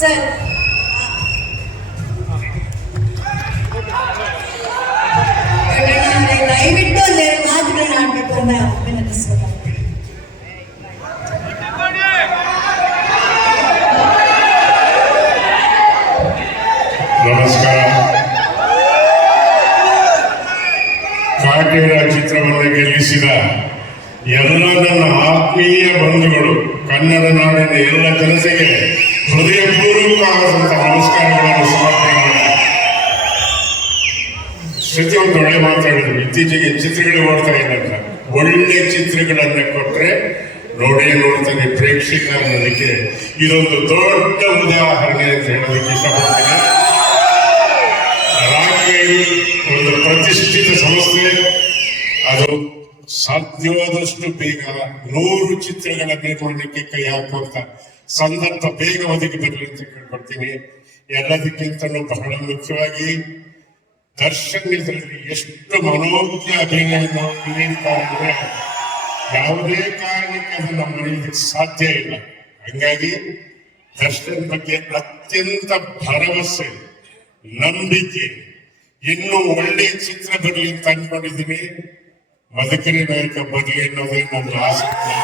Sir ದಯವಿಟ್ಟು ಒಂದೆರಡು ಮಾತುಗಳನ್ನ ಆಡ್ಬೇಕು ಅಂತ ವಿನಂತಿಸ್ಬೇಕು. ನಮಸ್ಕಾರ. ಕಾಟೇರ ಚಿತ್ರವನ್ನು ಗೆಲ್ಲಿಸಿದ ಎಲ್ಲ ನನ್ನ ಆತ್ಮೀಯ ಬಂಧುಗಳು, ಕನ್ನಡ ನಾಡಿನ ಎಲ್ಲ ಜನತೆಗೆ ಹೃದಯಪೂರ್ವಕವಾದಂತಹ ನಮಸ್ಕಾರಗಳನ್ನು ಸಮರ್ಪಣೆ ಮಾಡಿದೆ. ಶ್ರುತಿ ಒಂದು ಒಳ್ಳೆ ಮಾತಾಡಿದ್ರು, ಇತ್ತೀಚೆಗೆ ಚಿತ್ರಗಳು ಓಡ್ತಾ ಇಲ್ಲ ಅಂತ. ಒಳ್ಳೆ ಚಿತ್ರಗಳನ್ನ ಕೊಟ್ರೆ ನೋಡ್ತಾನೆ ಪ್ರೇಕ್ಷಕ ಅನ್ನೋದಕ್ಕೆ ಇದೊಂದು ದೊಡ್ಡ ಉದಾಹರಣೆ ಅಂತ ಹೇಳೋದಕ್ಕೆ ಇಷ್ಟಪಡ್ತೇನೆ. ಒಂದು ಪ್ರತಿಷ್ಠಿತ ಸಂಸ್ಥೆ, ಅದು ಸಾಧ್ಯವಾದಷ್ಟು ಬೇಗ 100 ಚಿತ್ರಗಳ ನಿರ್ಮಾಣಕ್ಕೆ ಕೈ ಹಾಕುವಂತ ಸಂದರ್ಭ ಬೇಗ ಒದಗಿ ಬರಲಿ ಅಂತ ಕೇಳ್ಕೊಳ್ತೀನಿ. ಎಲ್ಲದಕ್ಕಿಂತ ಬಹಳ ಮುಖ್ಯವಾಗಿ ದರ್ಶನ್ ಇದರಲ್ಲಿ ಎಷ್ಟು ಮನೋಜ್ಞ ಅಭಿನಯವನ್ನು ನೀಡ್ತಾರೆ ಅಂದ್ರೆ ಯಾವುದೇ ಕಾರಣಕ್ಕೆ ಅದನ್ನ ಮರೆಯೋದಕ್ಕೆ ಸಾಧ್ಯ ಇಲ್ಲ. ಹಂಗಾಗಿ ದರ್ಶನ್ ಬಗ್ಗೆ ಅತ್ಯಂತ ಭರವಸೆ, ನಂಬಿಕೆ, ಇನ್ನೂ ಒಳ್ಳೆಯ ಚಿತ್ರ ಬರಲಿ ಅಂತ ಅನ್ಕೊಂಡಿದ್ದೀನಿ. ಬದುಕಿನ ನಾಯಕ ಬರಲಿ ಅನ್ನೋದೇ ನನ್ನ ಆಸಕ್ತಿ.